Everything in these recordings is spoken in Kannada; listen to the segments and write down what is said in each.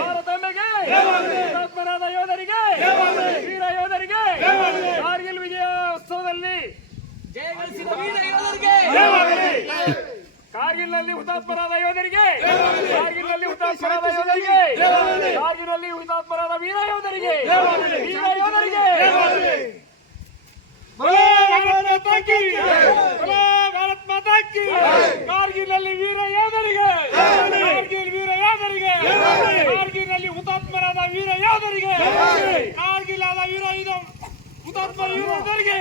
ಭಾರತಾಂಬೆಗೆ ಹುತಾತ್ಮರಾದ ಯೋಧರಿಗೆ ವೀರ ಯೋಧರಿಗೆ ಕಾರ್ಗಿಲ್ ವಿಜಯೋತ್ಸವದಲ್ಲಿ ಜಯಗಳಿಸಿದ ವೀರ ಯೋಧರಿಗೆ ಕಾರ್ಗಿಲ್ನಲ್ಲಿ ಹುತಾತ್ಮರಾದ ಯೋಧರಿಗೆ ಕಾರ್ಗಿಲ್ನಲ್ಲಿ ಹುತಾತ್ಮರಾದ ಯೋಧರಿಗೆ ಕಾರ್ಗಿಲ್ನಲ್ಲಿ ಹುತಾತ್ಮರಾದ ವೀರ ಯೋಧರಿಗೆ ವೀರ ಯೋಧರಿಗೆ ಭಾರತ್ ಮಾತಾ ಕಿ ಕಾರ್ಗಿಲ್ನಲ್ಲಿ ವೀರ ಯೋಧರಿಗೆ ಕಾರ್ಗಿಲ್ ವೀರ ಯೋಧರಿಗೆ ಕಾರ್ಗಿಲ್ನಲ್ಲಿ ಹುತಾತ್ಮರಾದ ವೀರ ಯೋಧರಿಗೆ ಕಾರ್ಗಿಲ್ ಆದ ವೀರ ಹುತಾತ್ಮ ಯೋಧರಿಗೆ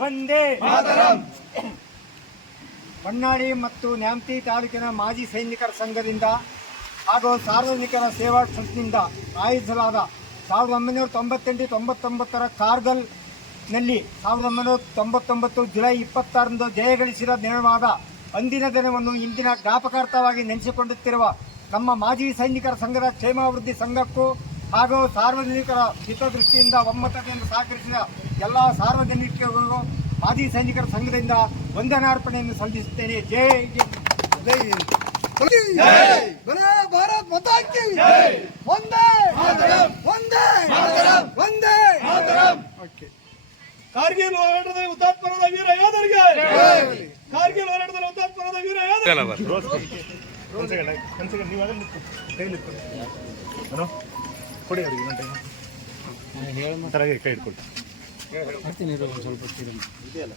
ವಂದೇ ಹೊನ್ನಾಳಿ ಮತ್ತು ನ್ಯಾಮತಿ ತಾಲೂಕಿನ ಮಾಜಿ ಸೈನಿಕರ ಸಂಘದಿಂದ ಹಾಗೂ ಸಾರ್ವಜನಿಕರ ಸೇವಾ ಟ್ರಸ್ಟ್ನಿಂದ ಆಯೋಜಿಸಲಾದ 1998-99 ಕಾರ್ಗಿಲ್ನಲ್ಲಿ 1999 ಜುಲೈ 26ರಂದು ಜಯಗಳಿಸಿದ ದಿನವಾದ ಅಂದಿನ ದಿನವನ್ನು ಇಂದಿನ ಜ್ಞಾಪಕಾರ್ಥವಾಗಿ ನೆನೆಸಿಕೊಳ್ಳುತ್ತಿರುವ ನಮ್ಮ ಮಾಜಿ ಸೈನಿಕರ ಸಂಘದ ಕ್ಷೇಮಾಭಿವೃದ್ಧಿ ಸಂಘಕ್ಕೂ ಹಾಗೂ ಸಾರ್ವಜನಿಕರ ಹಿತದೃಷ್ಟಿಯಿಂದ ಒಮ್ಮತದಿಂದ ಸಹಕರಿಸಿದ ಎಲ್ಲ ಸಾರ್ವಜನಿಕರಿಗೂ ಮಾಜಿ ಸೈನಿಕರ ಸಂಘದಿಂದ ವಂದನಾರ್ಪಣೆಯನ್ನು ಸಲ್ಲಿಸುತ್ತೇನೆ. ಜೈ ಭಾರತ್ ಮಾತಾ ಕಿ ವಂದೇ ವಂದೇ ವಂದೇ. ಕಾರ್ಗಿಲ್ ಹೋರಾಟದ ಹುತಾತ್ಮರಾದ ವೀರ ಯೋಧರಿಗೆ ಕಾರ್ಗಿಲ್ ಹೋರಾಟದ ಹುತಾತ್ಮರಾದ ವೀರ ಯೋಧರಿಗೆ ಕೊಡಿ ಅವರಿಗೆ ಇನ್ನೊಂದು ಕೈ ಇಟ್ಕೊಳ್ತೀನಿ ಸ್ವಲ್ಪ ಇದೆಯಲ್ಲ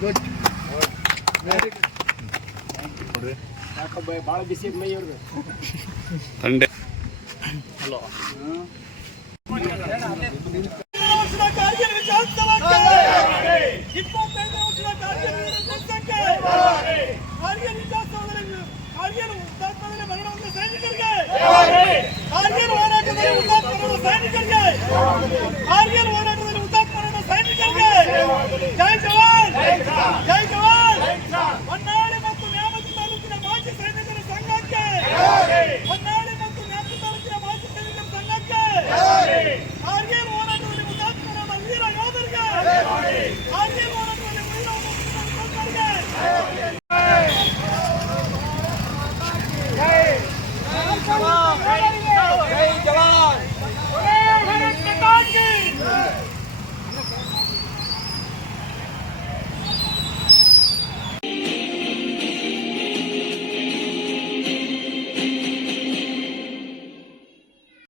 ಗುಡ್ ನೋಡ್ರಿ ಭಾಳ ಬಿಸಿ ಮೈ ಅವ್ರಿಗೆ ಹಲೋ